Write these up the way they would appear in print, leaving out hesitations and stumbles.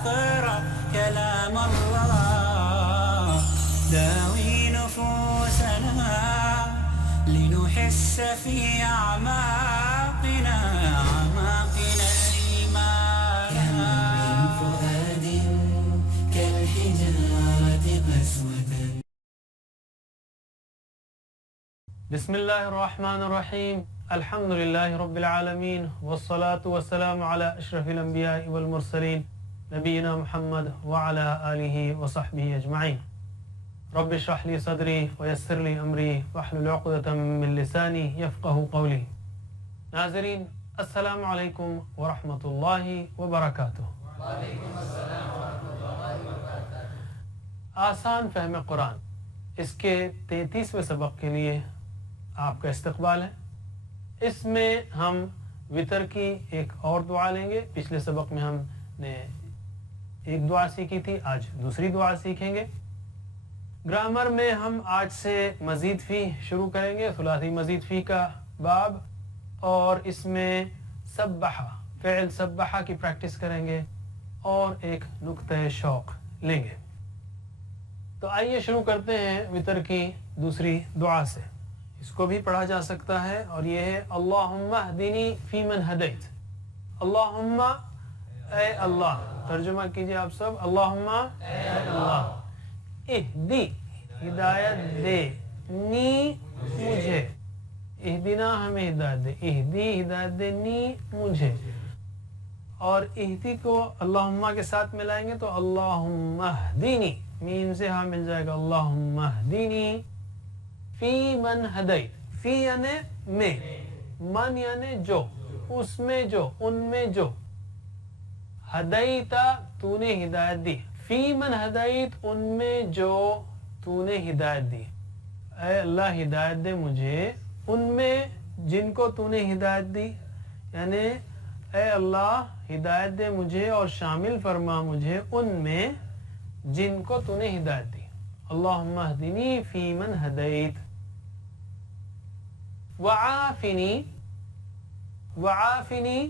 اقرأ كلام الله داوي نفوسنا لنحس في أعماقنا الإيمان من فؤاد كالحجارة قسوة. بسم الله الرحمن الرحيم. الحمد لله رب العالمين والصلاة والسلام على أشرف الأنبياء والمرسلين نبينا محمد وعلى آله وصحبه أجمعين. رب اشرح لي صدري ويسر لي أمري واحلل عقدة من لساني يفقه قولي. ناظرین السلام علیکم ورحمۃ اللہ وبرکاتہ. وعلیکم السلام ورحمۃ اللہ وبرکاتہ. آسان فہم قرآن اس کے 33ویں سبق کے لیے آپ کا استقبال ہے. اس میں ہم وطر کی ایک اور دعا لیں گے. پچھلے سبق میں ہم نے ایک دعا سیکھی تھی، آج دوسری دعا سیکھیں گے. گرامر میں ہم آج سے مزید فی شروع کریں گے، ثلاثی مزید فی کا باب، اور اس میں سبحہ فعل سبحہ کی پریکٹس کریں گے اور ایک نقطہ شوق لیں گے. تو آئیے شروع کرتے ہیں وطر کی دوسری دعا سے. اس کو بھی پڑھا جا سکتا ہے اور یہ ہے اللہم اہدنی فی من ہدیت. اللہم اے اللہ، ترجمہ کیجئے آپ سب. اللہم اے اللہ، اہدی ہدایت دے، نی مجھے، اہدنا ہمیں ہدایت دے، اہدی ہدایت دے، نی مجھے. اور اہدی کو اللہم کے ساتھ ملائیں گے تو اللہم اہدینی، میم سے ہاں مل جائے گا. اللہم اہدینی فی من ہدیت. فی یعنی میں، من یعنی جو، اس میں جو، ان میں جو. ہدیتا تو نے ہدایت دی. فی من ہدیت ان میں جو تو نے ہدایت دی. اے اللہ ہدایت دے مجھے ان میں جن کو تو نے ہدایت دی، یعنی اے اللہ ہدایت دے مجھے اور شامل فرما مجھے ان میں جن کو تو نے ہدایت دی. اللہم اہدنی فی من ہدیت. وعافنی، وعافنی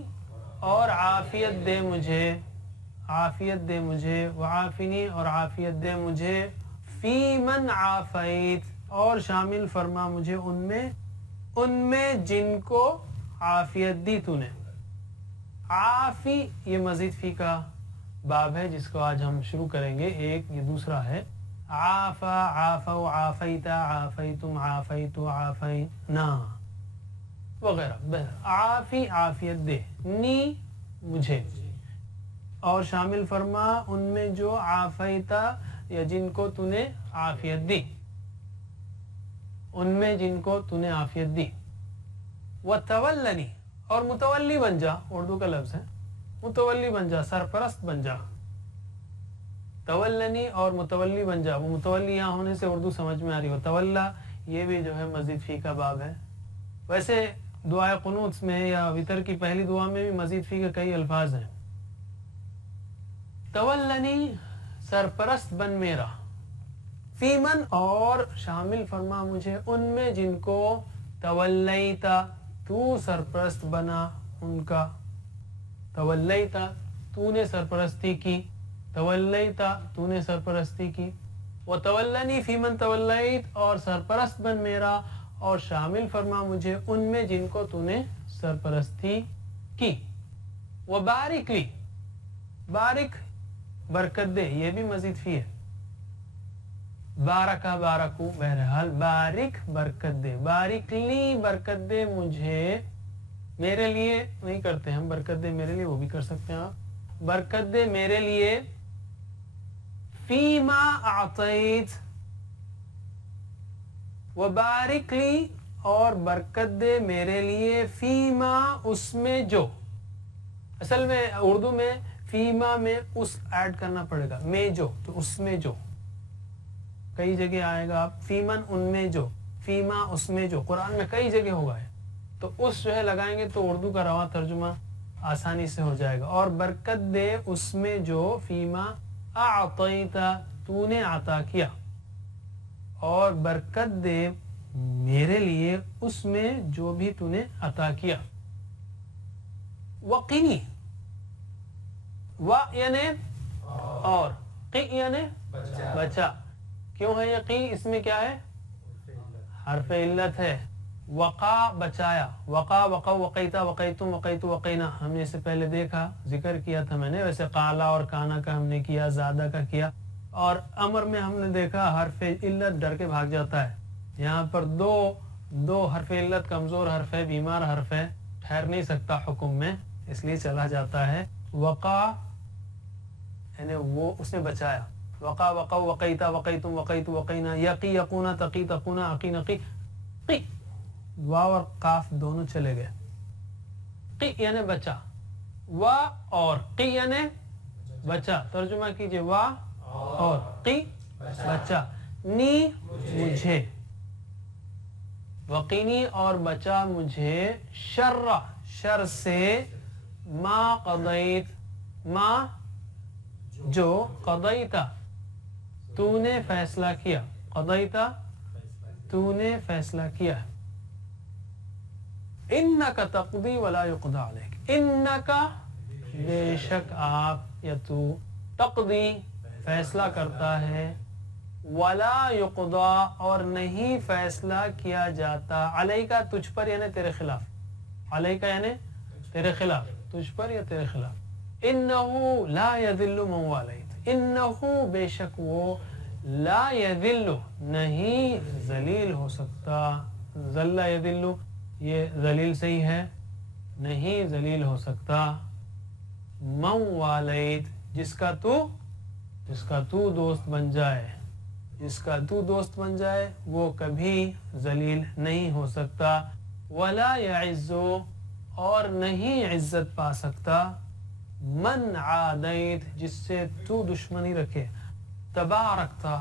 اور عافیت دے مجھے، عافیت دے مجھے. وعافنی اور عافیت دے مجھے. فی من عافیت اور شامل فرما مجھے ان میں جن کو عافیت دی تو نے. عافی یہ مزید فی کا باب ہے جس کو آج ہم شروع کریں گے. ایک یہ دوسرا ہے عافا، عافو، عافیتا، عافیتم، عافیتو، عافینا وغیرہ. عافی عافیت دے، نی مجھے، اور شامل فرما ان میں جو عافیتا یا جن کو تو نے عافیت دی، ان میں جن کو تو نے عافیت دی. وتولنی اور متولی بن جا، اردو کا لفظ ہے، متولی بن جا، سرپرست بن جا. تولنی اور متولی بن جا. وہ متولی یہاں ہونے سے اردو سمجھ میں آ رہی ہو. تولا یہ بھی جو ہے مزید فی کا باب ہے. ویسے دعائے قنوت میں یا وطر کی پہلی دعا میں بھی مزید فی کے کئی الفاظ ہیں. تولنی سرپرست بن میرا، فی من اور شامل فرما مجھے ان میں جن کو تولیتا تو سرپرست بنا ان کا. تولیتا تو نے سرپرستی کی، تولیتا تو نے سرپرستی کی. وتولنی فی من تولیت اور سرپرست بن میرا اور شامل فرما مجھے ان میں جن کو تو نے سرپرستی کی. وبارک لی، بارک برکت دے، یہ بھی مزید فی ہے. بارکا بارکو، بہرحال بارک برکت دے. بارک لی برکت دے مجھے، میرے لیے نہیں کرتے ہم برکت دے میرے لیے، وہ بھی کر سکتے ہیں آپ. برکت دے میرے لیے فیما اعطیت. وبارک لی اور برکت دے میرے لیے فیما اس میں جو. اصل میں اردو میں فیما میں اس ایڈ کرنا پڑے گا، میں جو تو اس میں جو. کئی جگہ آئے گا آپ فیمن ان میں جو، فیما اس میں جو. قرآن میں کئی جگہ ہوگا ہے تو اس جو ہے لگائیں گے تو اردو کا رواں ترجمہ آسانی سے ہو جائے گا. اور برکت دے اس میں جو فیما اعطیتا تو نے عطا کیا، اور برکت دے میرے لیے اس میں جو بھی تو نے عطا کیا. وقینی، و یعنی اور قی یعنی بچا. کیوں ہے یہ قی؟ اس میں کیا ہے؟ حرف علت ہے. وقا بچایا. وقا وقا وقیتا وقیتم وقیتو وقینا ہم نے اس سے پہلے دیکھا، ذکر کیا تھا میں نے. ویسے قالا اور کانا کا ہم نے کیا، زادہ کا کیا. اور امر میں ہم نے دیکھا حرف علت ڈر کے بھاگ جاتا ہے. یہاں پر دو حرف علت کمزور حرف ہے، بیمار حرف ہے، ٹھہر نہیں سکتا حکم میں، اس لیے چلا جاتا ہے. وقا یعنی وہ اس نے بچایا. وقا وقا وقیتا وقیتم وقیتو وقینا. یقی یقونا تقی تقونا عقی نقی. قی واو اور قاف دونوں چلے گئے. قی یعنی بچا. وا اور قی یعنی بچا. ترجمہ کیجئے. وا اور قی بچا. نی مجھے. وقینی اور بچا مجھے. شر سے. ما قضیت. ما جو. قضیتا تو نے فیصلہ کیا. قضیتا تو نے فیصلہ کیا. انکا تقضی ولا یقضی علیک. انکا بے شک آپ یا تو. تقضی فیصلہ کرتا ہے. ولا یقضی اور نہیں فیصلہ کیا جاتا. علیکا تجھ پر یعنی تیرے خلاف. علیکا یعنی تیرے خلاف، تجھ پر یا تیرے خلاف. انہو لا یذل من والیت. انہو بے شک وہ. لا یذل نہیں ذلیل ہو سکتا. ذل یذل یہ ذلیل صحیح ہے، نہیں ذلیل ہو سکتا. من والیت جس کا تو دوست بن جائے. جس کا تو دوست بن جائے وہ کبھی ذلیل نہیں ہو سکتا. ولا یعز اور نہیں عزت پا سکتا. من عادیت جس سے تو دشمنی رکھے. تبارکتا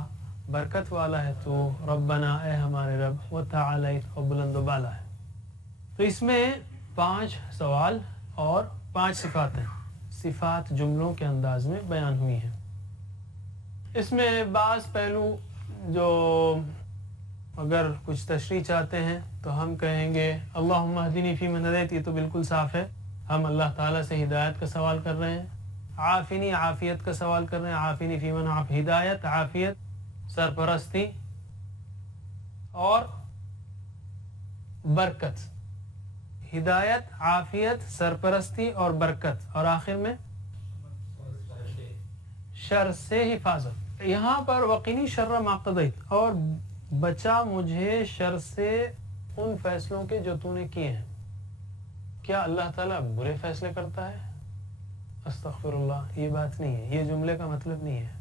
برکت والا ہے تو. ربنا اے ہمارے رب. وتعالیت اور بلند و بالا ہے. تو اس میں 5 سوال اور 5 صفات ہیں. صفات جملوں کے انداز میں بیان ہوئی ہیں. اس میں بعض پہلو جو اگر کچھ تشریح چاہتے ہیں تو ہم کہیں گے اللہم اہدنی فیمن ہدیت. یہ تو بالکل صاف ہے، ہم اللہ تعالیٰ سے ہدایت کا سوال کر رہے ہیں. عافینی عافیت کا سوال کر رہے ہیں. عافینی فیمن عاف. ہدایت عافیت سرپرستی اور برکت. ہدایت عافیت سرپرستی اور برکت. اور آخر میں شر سے حفاظت. یہاں پر وقینی شر ما قضیت اور بچا مجھے شر سے ان فیصلوں کے جو تو نے کیے ہیں. کیا اللہ تعالیٰ برے فیصلے کرتا ہے؟ استغفر اللہ، یہ بات نہیں ہے، یہ جملے کا مطلب نہیں ہے.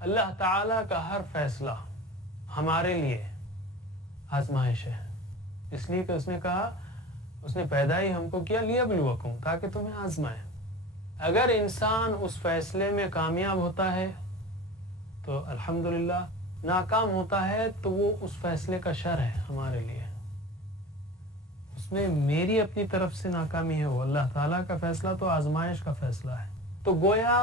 اللہ تعالیٰ کا ہر فیصلہ ہمارے لیے آزمائش ہے. اس لیے کہ اس نے کہا، اس نے پیدا ہی ہم کو کیا لیبلوکم، تاکہ تمہیں آزمائے. اگر انسان اس فیصلے میں کامیاب ہوتا ہے تو الحمدللہ، ناکام ہوتا ہے تو وہ اس فیصلے کا شر ہے ہمارے لیے. اس میں میری اپنی طرف سے ناکامی ہے، وہ اللہ تعالیٰ کا فیصلہ تو آزمائش کا فیصلہ ہے. تو گویا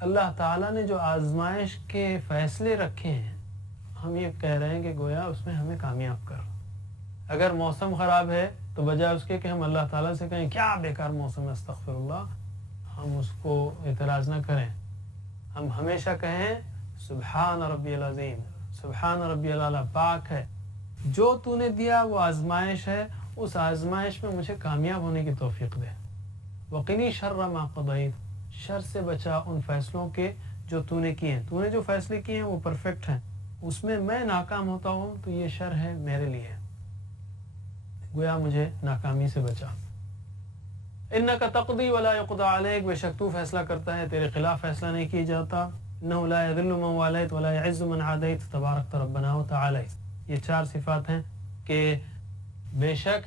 اللہ تعالیٰ نے جو آزمائش کے فیصلے رکھے ہیں، ہم یہ کہہ رہے ہیں کہ گویا اس میں ہمیں کامیاب کر. اگر موسم خراب ہے تو بجائے اس کے کہ ہم اللہ تعالیٰ سے کہیں کیا بیکار موسم ہے، استغفر اللہ، ہم اس کو اعتراض نہ کریں. ہم ہمیشہ کہیں سبحان ربی العظیم، سبحان ربی العلیٰ، پاک ہے جو تو نے دیا، وہ آزمائش ہے، اس آزمائش میں مجھے کامیاب ہونے کی توفیق دے. وقینی شر ما قضیت، شر سے بچا ان فیصلوں کے جو تو نے کیے ہیں. تو نے جو فیصلے کیے ہیں وہ پرفیکٹ ہیں، اس میں میں ناکام ہوتا ہوں تو یہ شر ہے میرے لیے، گویا مجھے ناکامی سے بچا. انکا تقضی ولا یقضی علیک، بے شک تو فیصلہ کرتا ہے، تیرے خلاف فیصلہ نہیں کیا جاتا. انہ لا یذل من والیت ولا یعز من عادیت تبارکت ربنا وتعالیت. یہ 4 صفات ہیں کہ بے شک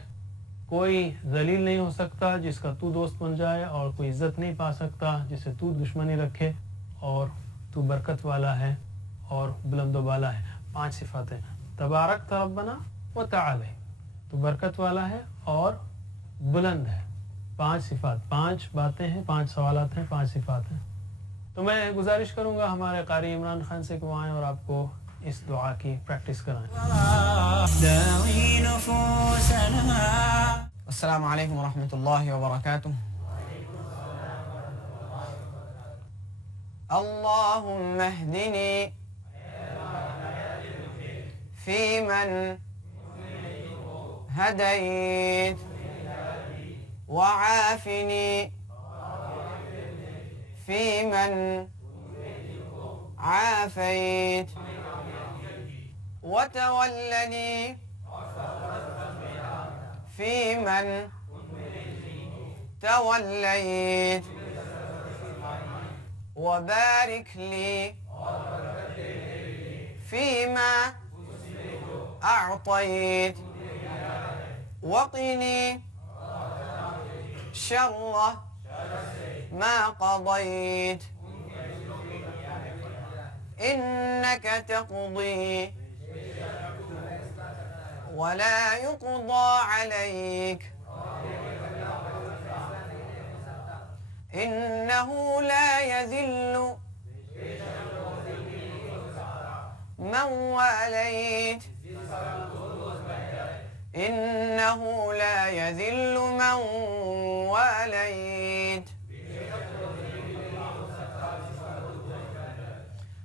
کوئی ذلیل نہیں ہو سکتا جس کا تو دوست بن جائے، اور کوئی عزت نہیں پا سکتا جسے تو دشمنی رکھے، اور تو برکت والا ہے اور بلند و بالا ہے. 5 صفاتیں. تبارکت ربنا وتعالی، تو برکت والا ہے اور بلند ہے. 5 صفات، 5 باتیں ہیں، 5 سوالات ہیں، 5 صفات ہیں. تو میں گزارش کروں گا ہمارے قاری عمران خان سے کہ وہ آئیں اور آپ کو اس دعا کی پریکٹس کرائیں. داوی نفوسنا. السلام علیکم ورحمۃ اللہ وبرکاتہ. اللهم اهدني فيمن هديت وعافني فيمن عافيت وتولني فيمن توليت وبارك لي فيما أعطيت وقني شر ما قضيت إنك تقضي ولا يقضى عليك إنه لا يذل من واليت إنه لا يذل من واليت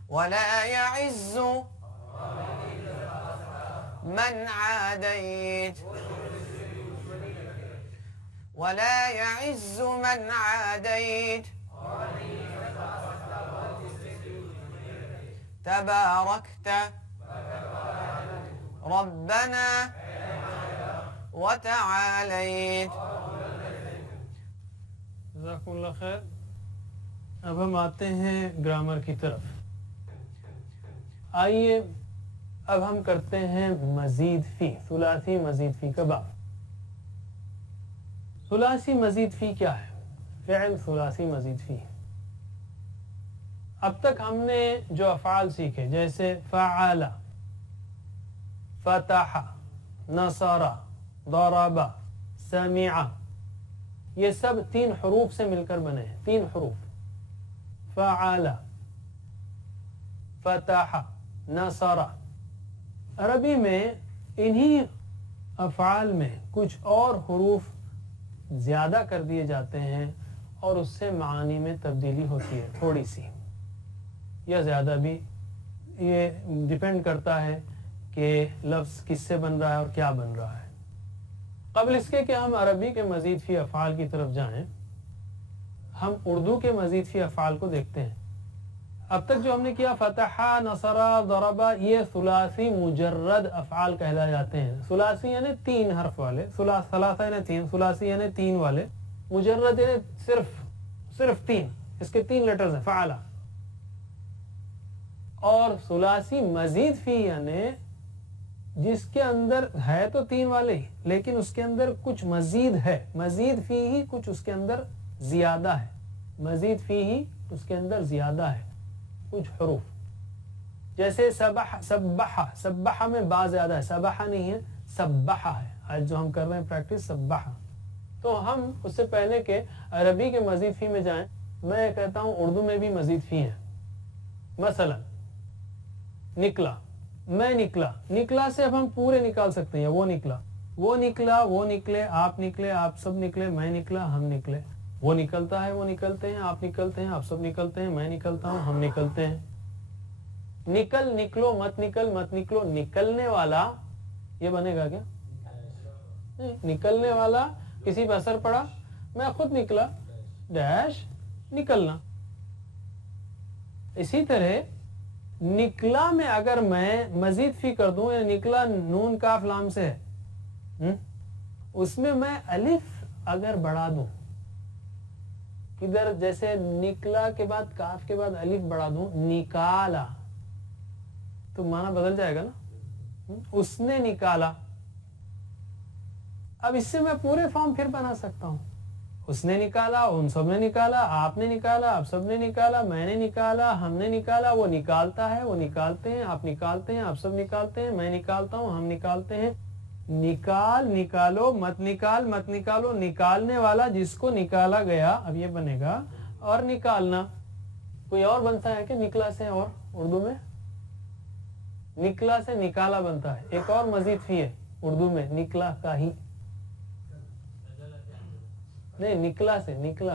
ولا يعز من عاديت ولا يعز من عاديت تباركت ربنا وتعاليت. جزاکم خیر. اب ہم آتے ہیں گرامر کی طرف. آئیے اب ہم کرتے ہیں مزید فی، ثلاثی مزید فی کا باب. ثلاثی مزید فی کیا ہے؟ فعل ثلاثی مزید فی. اب تک ہم نے جو افعال سیکھے جیسے فعل، فتح، نصر، ضرب، سمع، یہ سب 3 حروف سے مل کر بنے ہیں. 3 حروف، فعل، فتح، نصر. عربی میں انہی افعال میں کچھ اور حروف زیادہ کر دیے جاتے ہیں اور اس سے معانی میں تبدیلی ہوتی ہے تھوڑی سی یا زیادہ بھی. یہ ڈیپینڈ کرتا ہے کہ لفظ کس سے بن رہا ہے اور کیا بن رہا ہے. قبل اس کے کہ ہم عربی کے مزید فی افعال کی طرف جائیں، ہم اردو کے مزید فی افعال کو دیکھتے ہیں. اب تک جو ہم نے کیا فتح، نصر، ضرب، یہ ثلاثی مجرد افعال کہلائے جاتے ہیں. ثلاثی یعنی 3 حرف والے، ثلاثہ یعنی 3، ثلاثی یعنی 3 والے، مجرد یعنی صرف 3. اس کے 3 لیٹرز ہیں فعلا. اور ثلاثی مزید فی یعنی جس کے اندر ہے تو 3 والے ہی لیکن اس کے اندر کچھ مزید ہے. مزید فی ہی کچھ اس کے اندر زیادہ ہے. مزید فی ہی اس کے اندر زیادہ ہے کچھ حروف. جیسے سبح میں با زیادہ ہے، سبح نہیں ہے، سبح ہے. آج جو ہم کر رہے ہیں پریکٹس سبح. تو ہم اس سے پہلے کہ عربی کے مزید فی میں جائیں، میں کہتا ہوں اردو میں بھی مزید فی ہیں. مثلا نکلا، میں نکلا. نکلا سے اب ہم پورے نکال سکتے ہیں. وہ نکلا، وہ نکلا، وہ نکلے، آپ نکلے، آپ سب نکلے، میں نکلا، ہم نکلے. وہ نکلتا ہے، وہ نکلتے ہیں، آپ نکلتے ہیں، آپ سب نکلتے ہیں، میں نکلتا ہوں، ہم نکلتے ہیں. نکل، نکلو، مت نکل، مت نکلو. نکلنے والا یہ بنے گا کیا؟ نکلنے والا کسی پر اثر پڑا، میں خود نکلا، ڈیش نکلنا. اسی طرح نکلا میں اگر میں مزید فی کر دوں، یا نکلا نون کاف لام سے ہے، اس میں میں الف اگر بڑھا دوں، ادھر جیسے نکلا کے بعد کاف کے بعد الف بڑھا دوں، نکالا، تو معنی بدل جائے گا نا. اس نے نکالا. اب اس سے میں پورے فارم پھر بنا سکتا ہوں. اس نے نکالا، ان سب نے نکالا، آپ نے نکالا، آپ سب نے نکالا، میں نے نکالا، ہم نے نکالا. وہ نکالتا ہے، وہ نکالتے ہیں، آپ نکالتے ہیں، آپ سب نکالتے ہیں، میں نکالتا ہوں، ہم نکالتے ہیں. نکال، نکالو، مت نکال، مت نکالو. نکالنے والا جس کو نکالا گیا، اب یہ بنے گا اور نکالنا. کوئی اور بنتا ہے کہ نکلا سے؟ اور اردو میں نکلا سے نکالا بنتا ہے. ایک اور مزید فی ہے اردو میں، نکلا کا ہی نہیں، نکلا سے نکلا.